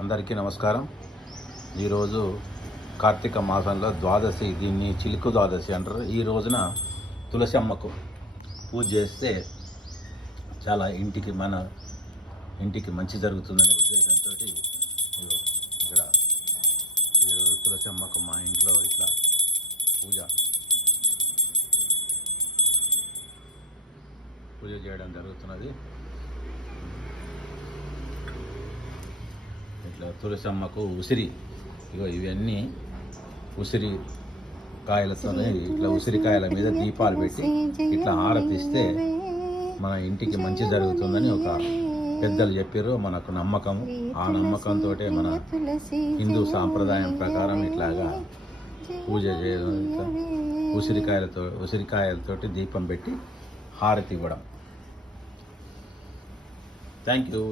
అందరికీ నమస్కారం. ఈరోజు కార్తీక మాసంలో ద్వాదశి, దీన్ని చిలుకు ద్వాదశి అంటారు. ఈ రోజున తులసి అమ్మకు పూజ చేస్తే చాలా మన ఇంటికి మంచి జరుగుతుందనే ఉద్దేశంతో ఇక్కడ ఈరోజు తులసి అమ్మకు మా ఇంట్లో ఇట్లా పూజ చేయడం జరుగుతున్నది. ఇట్లా తులసి అమ్మకు ఇవన్నీ ఉసిరి కాయలతో ఇట్లా ఉసిరికాయల మీద దీపాలు పెట్టి ఇట్లా ఆరతిస్తే మన ఇంటికి మంచి జరుగుతుందని ఒక పెద్దలు చెప్పారు. మనకు నమ్మకము. ఆ నమ్మకంతో మన హిందూ సాంప్రదాయం ప్రకారం ఇట్లాగా పూజ చేయడం, ఉసిరికాయలతోటి దీపం పెట్టి హారతి ఇవ్వడం. Thank you.